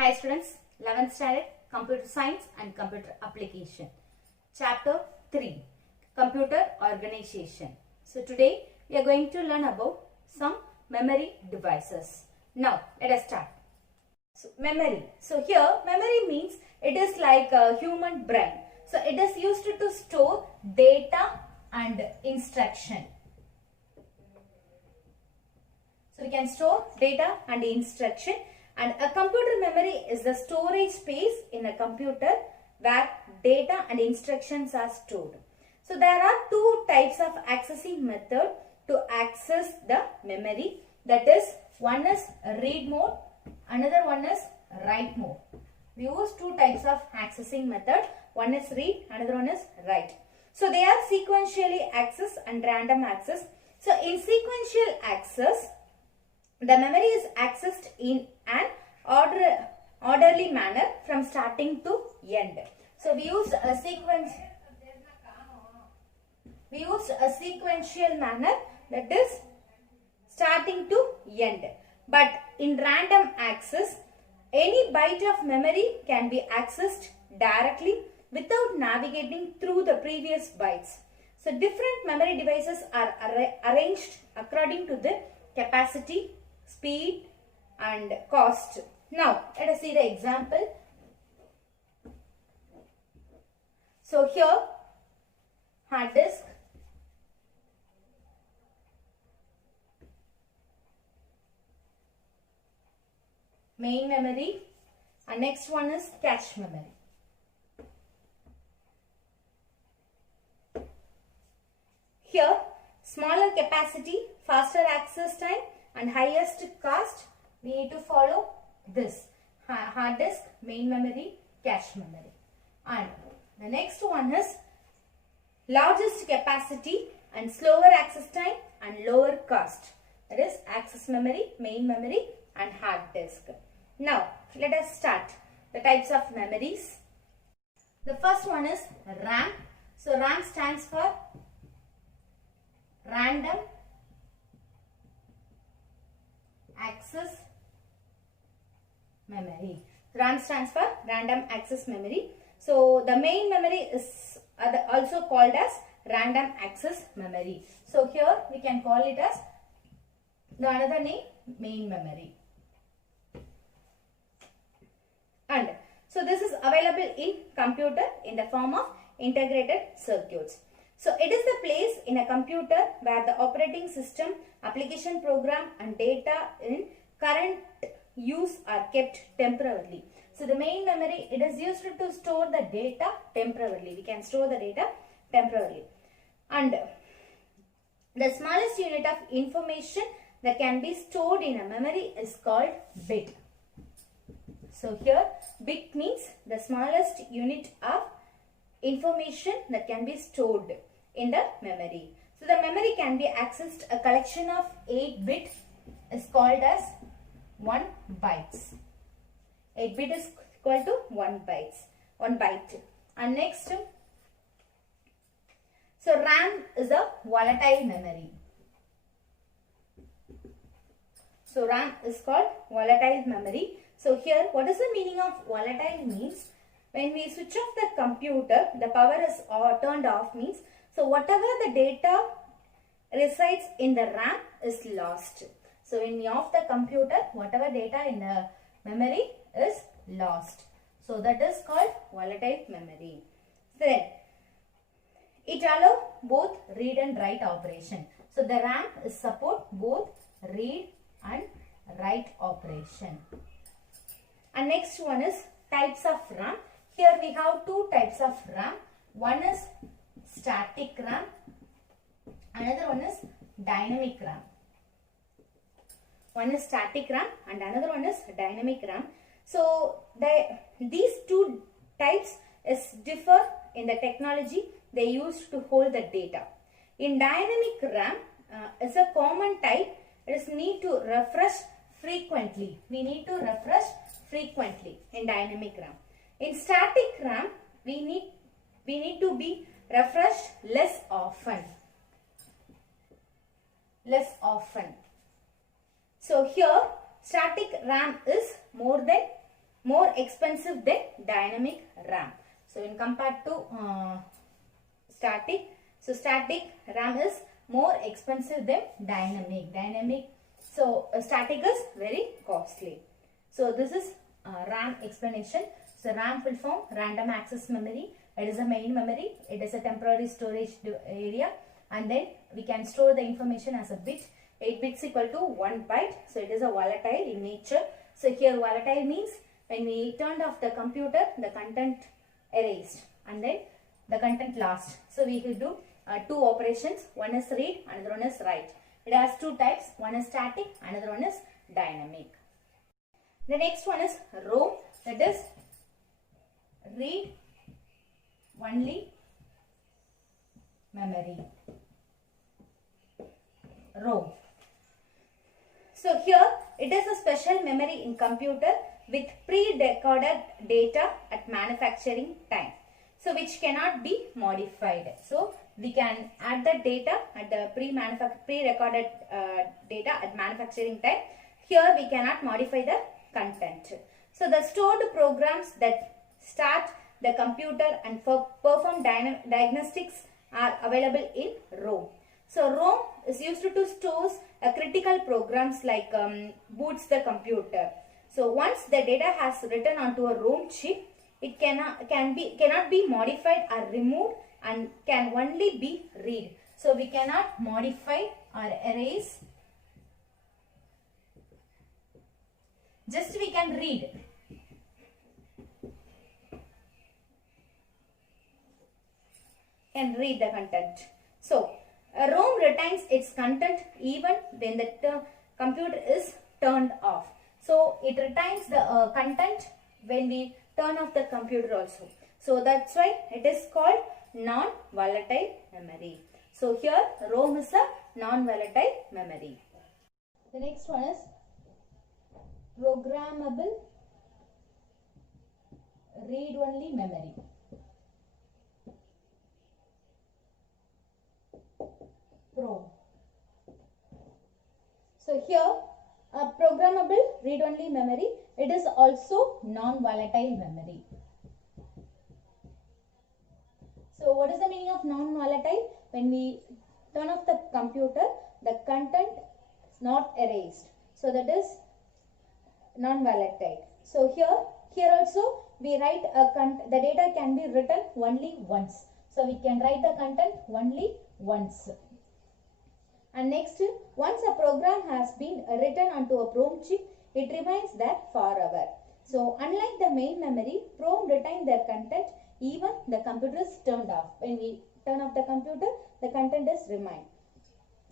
Hi students, 11th standard Computer Science and Computer Application. Chapter 3, Computer Organization. So today we are going to learn about some memory devices. Now let us start. So memory. So here memory means it is like a human brain. So it is used to store data and instruction. So we can store data and instruction. And a computer memory is the storage space in a computer where data and instructions are stored. So there are two types of accessing method to access the memory. That is, one is read mode, another one is write mode. We use two types of accessing method. One is read, another one is write. So they are sequentially access and random access. So in sequential access, the memory is accessed in an orderly manner from starting to end. So we use a sequential manner, that is starting to end. But in random access, any byte of memory can be accessed directly without navigating through the previous bytes. So different memory devices are arranged according to the capacity, speed and cost. Now let us see the example. So here hard disk, main memory, and next one is cache memory. Here smaller capacity, faster access time and highest cost. We need to follow this: hard disk, main memory, cache memory. And the next one is largest capacity and slower access time and lower cost. That is access memory, main memory and hard disk. Now let us start the types of memories. The first one is RAM. So RAM stands for random access memory. RAM stands for random access memory. So the main memory is also called as random access memory. So here we can call it as the another name, main memory. And so this is available in computer in the form of integrated circuits. So it is the place in a computer where the operating system, application program and data in current use are kept temporarily. So the main memory, it is used to store the data temporarily. We can store the data temporarily. And the smallest unit of information that can be stored in a memory is called bit. So here bit means the smallest unit of information that can be stored in the memory. So the memory can be accessed, a collection of 8 bits is called as 1 bytes. 8 bit is equal to 1 byte. And next, so RAM is a volatile memory. So RAM is called volatile memory. So here what is the meaning of volatile means? When we switch off the computer, the power is turned off means, so whatever the data resides in the RAM is lost. So when we off the computer, whatever data in the memory is lost. So that is called volatile memory. Then it allows both read and write operation. So the RAM is support both read and write operation. And next one is types of RAM. Here we have two types of RAM. One is static RAM, another one is dynamic RAM. One is static RAM and another one is dynamic RAM. So these two types differ in the technology they use to hold the data. In dynamic RAM, is a common type. It is need to refresh frequently. We need to refresh frequently in dynamic RAM. In static RAM, we need to be refreshed less often. So here static RAM is more than more expensive than dynamic RAM. So when compared to static, so static RAM is more expensive than dynamic. So static is very costly. So this is RAM explanation. So RAM full form random access memory. It is a main memory. It is a temporary storage area, and then we can store the information as a bit. 8 bits equal to 1 byte. So it is a volatile in nature. So here volatile means when we turned off the computer, the content erased and then the content lost. So we will do two operations. One is read, another one is write. It has two types. One is static, another one is dynamic. The next one is ROM, that is read only memory. ROM. So here it is a special memory in computer with pre-recorded data at manufacturing time. So which cannot be modified. So we can add the data at the pre-recorded data at manufacturing time. Here we cannot modify the content. So the stored programs that start the computer and perform diagnostics are available in ROM. So ROM is used to store critical programs like boots the computer. So once the data has written onto a ROM chip, it cannot be modified or removed and can only be read. So we cannot modify or erase. Just we can read. Can read the content. So ROM retains its content even when the computer is turned off. So it retains the content when we turn off the computer also. So that's why it is called non-volatile memory. So here ROM is a non-volatile memory. The next one is programmable read-only memory. PROM. So here a programmable read-only memory, it is also non-volatile memory. So what is the meaning of non-volatile? When we turn off the computer, the content is not erased. So that is non-volatile. So here also we write the data can be written only once. So we can write the content only once. And next, once a program has been written onto a PROM chip, it remains there forever. So unlike the main memory, PROM retain their content even the computer is turned off. When we turn off the computer, the content is remain.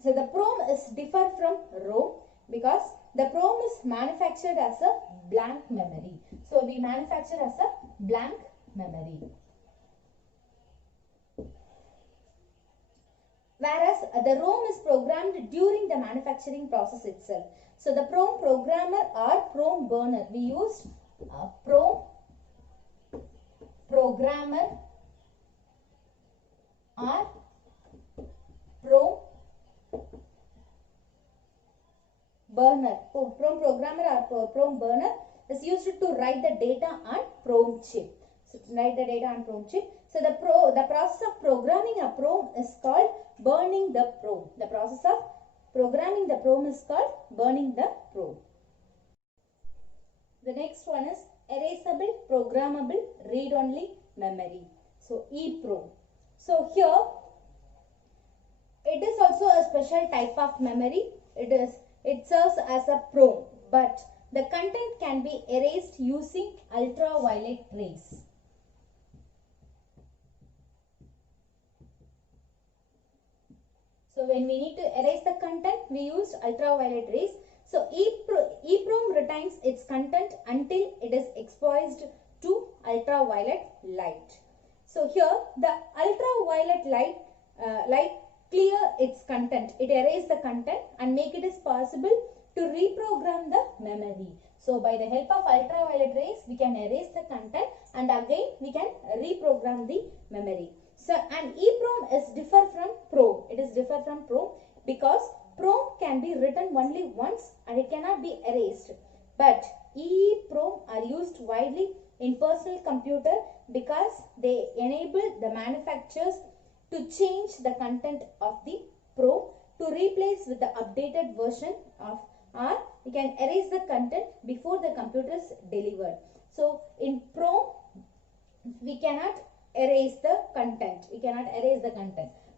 So the PROM is differ from ROM because the PROM is manufactured as a blank memory. So we manufacture as a blank memory. Whereas the ROM is programmed during the manufacturing process itself. So the PROM programmer or PROM burner, we used PROM programmer or PROM burner. PROM programmer or PROM burner is used to write the data on PROM chip. So write the data on PROM chip. So the process of programming a PROM is called burning the PROM. The process of programming the PROM is called burning the PROM. The next one is erasable programmable read-only memory. So EEPROM. So here it is also a special type of memory. It serves as a PROM, but the content can be erased using ultraviolet rays. So when we need to erase the content, we use ultraviolet rays. So EEPROM retains its content until it is exposed to ultraviolet light. So here the ultraviolet light clear its content. It erases the content and make it is possible to reprogram the memory. So by the help of ultraviolet rays, we can erase the content and again we can reprogram the memory. So an EEPROM is differ from PROM. It is differ from PROM because PROM can be written only once and it cannot be erased. But EEPROM are used widely in personal computer because they enable the manufacturers to change the content of the PROM to replace with the updated version of, or we can erase the content before the computer is delivered. So in PROM we cannot erase the content.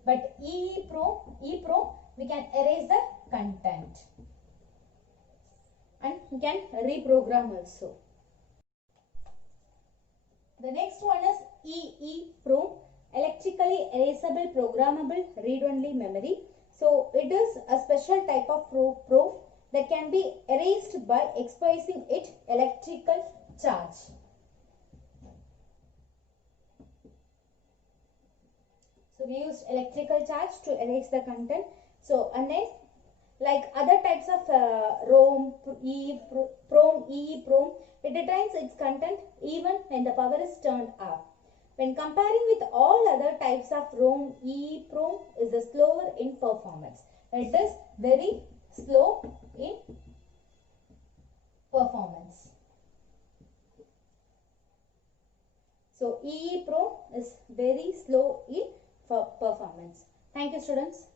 But EEPROM we can erase the content and we can reprogram also. The next one is EEPROM, electrically erasable programmable read-only memory. So it is a special type of PROM that can be erased by exposing it electrical charge. So we use electrical charge to erase the content. So and then like other types of ROM, EEPROM, it retains its content even when the power is turned off. When comparing with all other types of ROM, EEPROM is slower in performance. It is very slow in performance. So EEPROM is very slow in performance. Thank you, students.